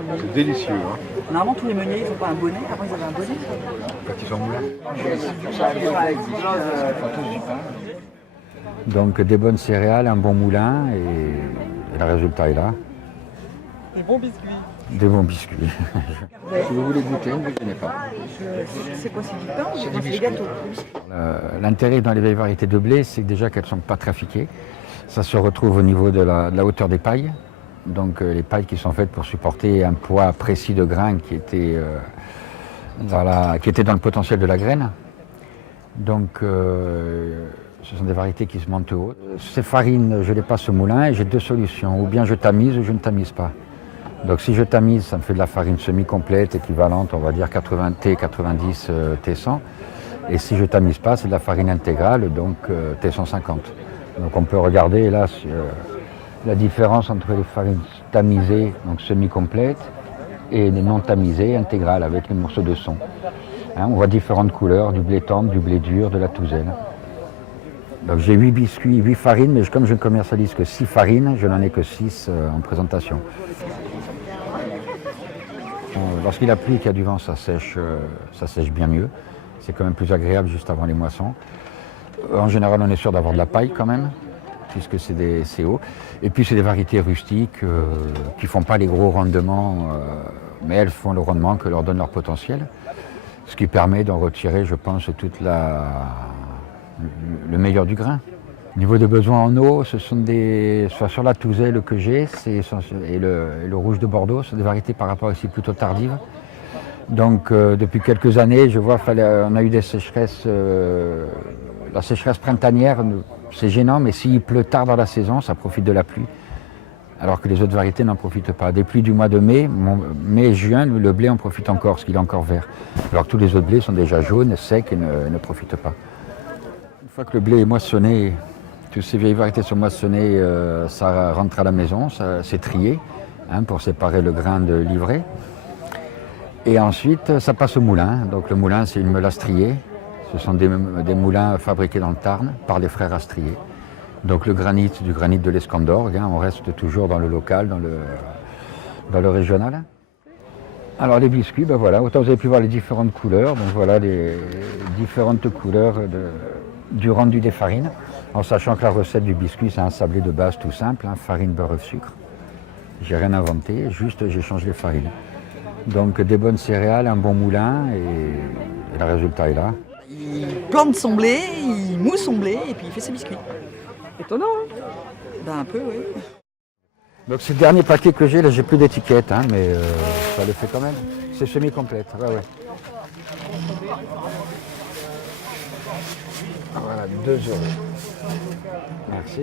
C'est délicieux, hein, Normalement, tous les meuniers, ils n'ont pas un bonnet. Avant, ils avaient un bonnet. quand ils sont moulins. Donc des bonnes céréales, un bon moulin et le résultat est là. Des bons biscuits. Des bons biscuits. Si vous voulez goûter, ne vous gênez pas. C'est quoi, c'est du pain ou c'est des gâteaux? L'intérêt dans les vieilles variétés de blé, c'est que déjà qu'elles ne sont pas trafiquées. Ça se retrouve au niveau de la hauteur des pailles. Donc les pailles qui sont faites pour supporter un poids précis de grains qui était dans le potentiel de la graine. Donc ce sont des variétés qui se montent hautes. Ces farines, je les passe au moulin et j'ai deux solutions. Ou bien je tamise ou je ne tamise pas. Donc si je tamise, ça me fait de la farine semi-complète, équivalente, on va dire 80 T, 90 T100. Et si je ne tamise pas, c'est de la farine intégrale, donc T150. Donc on peut regarder là la différence entre les farines tamisées, donc semi-complètes, et les non tamisées, intégrales, avec les morceaux de son. Hein, on voit différentes couleurs, du blé tendre, du blé dur, de la touzelle. Donc j'ai 8 biscuits, 8 farines, mais comme je ne commercialise que 6 farines, je n'en ai que 6 en présentation. Lorsqu'il a plu et qu'il y a du vent, ça sèche bien mieux. C'est quand même plus agréable juste avant les moissons. En général, on est sûr d'avoir de la paille quand même, puisque c'est haut. Et puis c'est des variétés rustiques qui ne font pas les gros rendements, mais elles font le rendement que leur donne leur potentiel. Ce qui permet d'en retirer, je pense, le meilleur du grain. Au niveau des besoins en eau, ce sont soit sur la touzelle que j'ai et le rouge de Bordeaux, ce sont des variétés par rapport ici plutôt tardives. Donc depuis quelques années, je vois on a eu des sécheresses, la sécheresse printanière, c'est gênant, mais s'il pleut tard dans la saison, ça profite de la pluie. Alors que les autres variétés n'en profitent pas. Des pluies du mois de mai, mai-juin, le blé en profite encore, parce qu'il est encore vert. Alors que tous les autres blés sont déjà jaunes, secs et ne profitent pas. Une fois que le blé est moissonné, toutes ces vieilles variétés sont moissonnées, ça rentre à la maison, c'est trié, hein, pour séparer le grain de l'ivraie. Et ensuite, ça passe au moulin. Donc le moulin, c'est une meule astriée. Ce sont des moulins fabriqués dans le Tarn par les frères Astrier. Donc le granit, du granit de l'Escandorgue, hein, on reste toujours dans le local, dans le régional. Alors les biscuits, ben voilà, autant vous avez pu voir les différentes couleurs. Donc voilà les différentes couleurs du rendu des farines. En sachant que la recette du biscuit, c'est un sablé de base tout simple, hein, farine, beurre, œuf, sucre. J'ai rien inventé, juste j'échange les farines. Donc des bonnes céréales, un bon moulin et le résultat est là. Il plante son blé, il mousse son blé et puis il fait ses biscuits. Étonnant, hein? Ben un peu, oui. Donc c'est le dernier paquet que j'ai, là j'ai plus d'étiquette, hein, mais ça le fait quand même. C'est semi-complète, ouais. Voilà, 2 €. Merci.